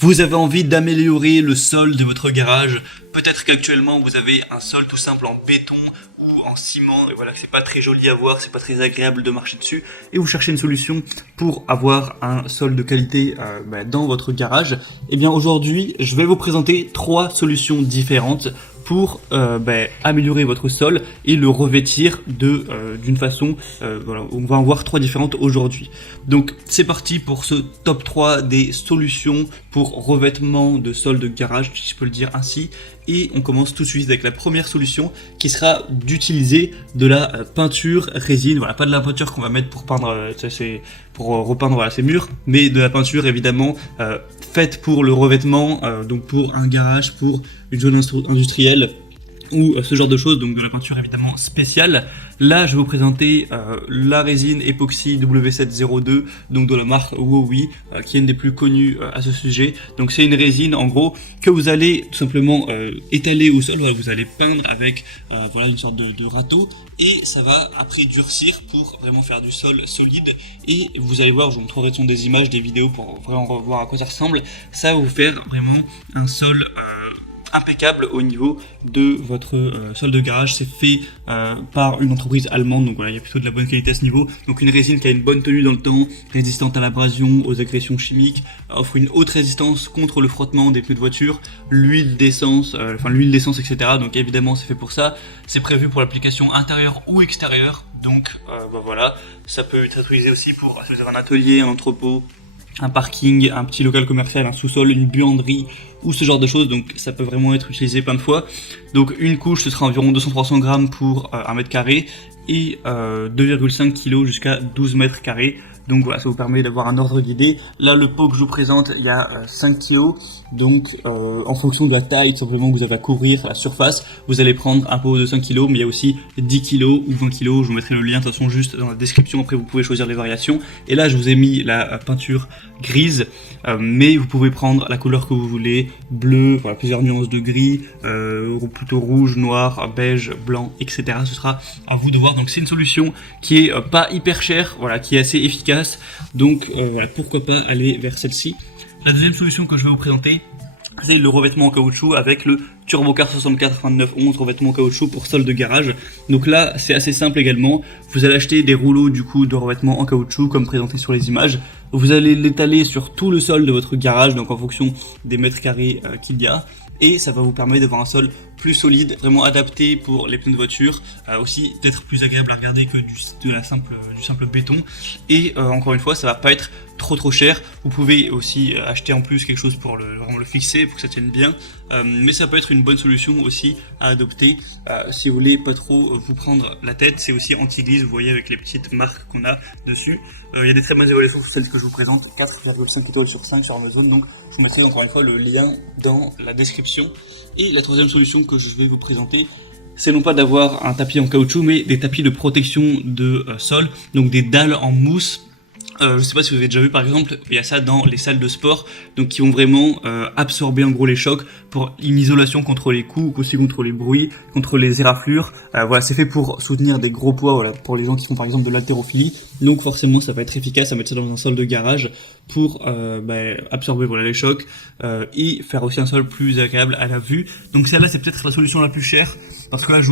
Vous avez envie d'améliorer le sol de votre garage. Peut-être qu'actuellement vous avez un sol tout simple en béton ou en ciment et voilà, c'est pas très joli à voir, c'est pas très agréable de marcher dessus et vous cherchez une solution pour avoir un sol de qualité dans votre garage. Et bien aujourd'hui, je vais vous présenter 3 solutions différentes pour améliorer votre sol et le revêtir d'une façon, voilà, on va en voir 3 différentes aujourd'hui. Donc c'est parti pour ce top 3 des solutions pour revêtement de sol de garage, si je peux le dire ainsi. Et on commence tout de suite avec la première solution qui sera d'utiliser de la peinture résine. Voilà, pas de la peinture qu'on va mettre pour peindre, pour repeindre voilà, ces murs, mais de la peinture évidemment faite pour le revêtement, donc pour un garage, pour une zone industrielle ou ce genre de choses, donc de la peinture évidemment spéciale. Là je vais vous présenter la résine époxy W702, donc de la marque Wowi, qui est une des plus connues à ce sujet. Donc c'est une résine en gros que vous allez tout simplement étaler au sol, voilà, vous allez peindre avec voilà, une sorte de râteau, et ça va après durcir pour vraiment faire du sol solide. Et vous allez voir, je vous montrerai des images, des vidéos pour vraiment voir à quoi ça ressemble. Ça va vous faire vraiment un sol impeccable au niveau de votre sol de garage. C'est fait par une entreprise allemande, donc voilà, il y a plutôt de la bonne qualité à ce niveau. Donc une résine qui a une bonne tenue dans le temps, résistante à l'abrasion, aux agressions chimiques, offre une haute résistance contre le frottement des pneus de voiture, l'huile d'essence, etc. Donc évidemment c'est fait pour ça. C'est prévu pour l'application intérieure ou extérieure. Donc voilà, ça peut être utilisé aussi pour si vous avez un atelier, un entrepôt, un parking, un petit local commercial, un sous-sol, une buanderie ou ce genre de choses. Donc ça peut vraiment être utilisé plein de fois. Donc une couche, ce sera environ 200-300 grammes pour 1 mètre carré et 2,5 kg jusqu'à 12 mètres carrés. Donc voilà, ça vous permet d'avoir un ordre d'idée. Là, le pot que je vous présente, il y a 5 kg. Donc en fonction de la taille tout simplement que vous avez à couvrir, la surface, vous allez prendre un pot de 5 kg, mais il y a aussi 10 kg ou 20 kg. Je vous mettrai le lien de toute façon juste dans la description. Après, vous pouvez choisir les variations. Et là, je vous ai mis la peinture grise, mais vous pouvez prendre la couleur que vous voulez, bleu, voilà, plusieurs nuances de gris, plutôt rouge, noir, beige, blanc, etc. Ce sera à vous de voir. Donc c'est une solution qui est pas hyper chère, voilà, qui est assez efficace. Donc voilà, pourquoi pas aller vers celle-ci. La deuxième solution que je vais vous présenter, c'est le revêtement en caoutchouc avec le Turbocar 64-29-11 revêtement en caoutchouc pour sol de garage. Donc là c'est assez simple également, vous allez acheter des rouleaux du coup de revêtement en caoutchouc comme présenté sur les images. Vous allez l'étaler sur tout le sol de votre garage, donc en fonction des mètres carrés qu'il y a, et ça va vous permettre d'avoir un sol plus solide, vraiment adapté pour les pneus de voiture, aussi d'être plus agréable à regarder que du simple béton. Et encore une fois, ça va pas être trop cher. Vous pouvez aussi acheter en plus quelque chose pour vraiment le fixer, pour que ça tienne bien, mais ça peut être une bonne solution aussi à adopter si vous voulez pas trop vous prendre la tête. C'est aussi anti-glisse, vous voyez, avec les petites marques qu'on a dessus. Il y a des très bonnes évaluations sur celles que je vous présente, 4,5 étoiles sur 5 sur Amazon, donc je vous mettrai encore une fois le lien dans la description. Et la troisième solution que je vais vous présenter, c'est non pas d'avoir un tapis en caoutchouc, mais des tapis de protection de sol, donc des dalles en mousse. Je sais pas si vous avez déjà vu, par exemple, il y a ça dans les salles de sport, donc qui vont vraiment absorber en gros les chocs pour une isolation contre les coups, aussi contre les bruits, contre les éraflures. Voilà, c'est fait pour soutenir des gros poids, voilà, pour les gens qui font par exemple de l'haltérophilie. Donc forcément, ça va être efficace à mettre ça dans un sol de garage pour absorber voilà, les chocs et faire aussi un sol plus agréable à la vue. Donc celle-là, c'est peut-être la solution la plus chère, parce que là, ce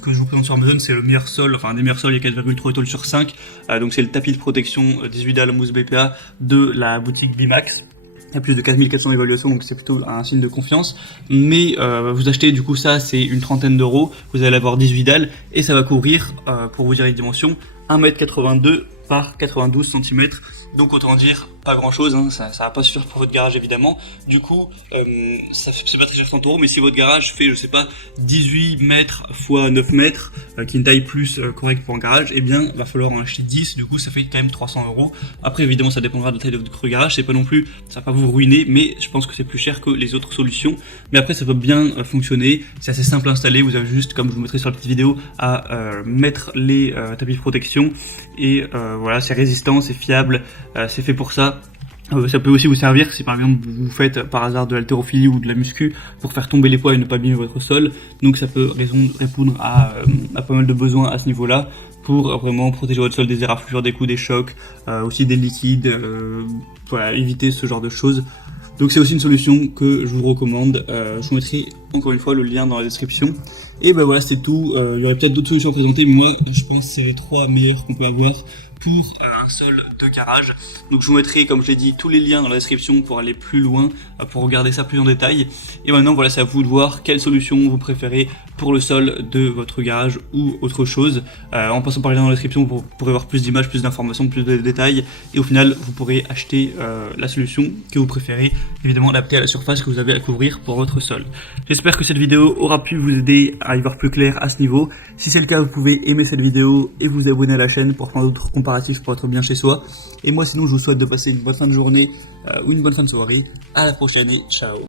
que je vous présente sur Amazon, c'est le meilleur sol, enfin un des meilleurs sols, il y a 4,3 étoiles sur 5. Donc c'est le tapis de protection 18 dalles mousse BPA de la boutique Bimax. Il y a plus de 4400 évaluations, donc c'est plutôt un signe de confiance. Mais vous achetez du coup ça, c'est une trentaine d'euros. Vous allez avoir 18 dalles et ça va couvrir, pour vous dire les dimensions, 1m82 par 92 cm. Donc autant dire pas grand chose, hein, ça va pas suffire pour votre garage évidemment. Du coup, c'est pas très cher 100 euros, mais si votre garage fait, je sais pas, 18 mètres x 9 mètres, qui est une taille plus correcte pour un garage, eh bien, va falloir en acheter 10, du coup, ça fait quand même 300 euros. Après, évidemment, ça dépendra de la taille de votre garage, c'est pas non plus, ça va pas vous ruiner, mais je pense que c'est plus cher que les autres solutions. Mais après, ça peut bien fonctionner, c'est assez simple à installer, vous avez juste, comme je vous mettrai sur la petite vidéo, à mettre les tapis de protection, et voilà, c'est résistant, c'est fiable, c'est fait pour ça. Ça peut aussi vous servir si par exemple vous faites par hasard de l'haltérophilie ou de la muscu pour faire tomber les poids et ne pas abîmer votre sol. Donc ça peut répondre à pas mal de besoins à ce niveau-là pour vraiment protéger votre sol des éraflures, des coups, des chocs, aussi des liquides, voilà, éviter ce genre de choses. Donc c'est aussi une solution que je vous recommande. Je vous mettrai encore une fois le lien dans la description. Et ben voilà, c'est tout. Il y aurait peut-être d'autres solutions à présenter, mais moi je pense que c'est les 3 meilleures qu'on peut avoir pour un sol de garage. Donc je vous mettrai, comme je l'ai dit, tous les liens dans la description pour aller plus loin, pour regarder ça plus en détail. Et maintenant voilà, c'est à vous de voir quelle solution vous préférez pour le sol de votre garage ou autre chose. En passant par les liens dans la description, vous pourrez voir plus d'images, plus d'informations, plus de détails. Et au final, vous pourrez acheter la solution que vous préférez, évidemment adaptée à la surface que vous avez à couvrir pour votre sol. J'espère que cette vidéo aura pu vous aider à y voir plus clair à ce niveau. Si c'est le cas, vous pouvez aimer cette vidéo et vous abonner à la chaîne pour prendre d'autres comparatifs pour être bien chez soi. Et moi sinon, je vous souhaite de passer une bonne fin de journée ou une bonne fin de soirée. À la prochaine et ciao.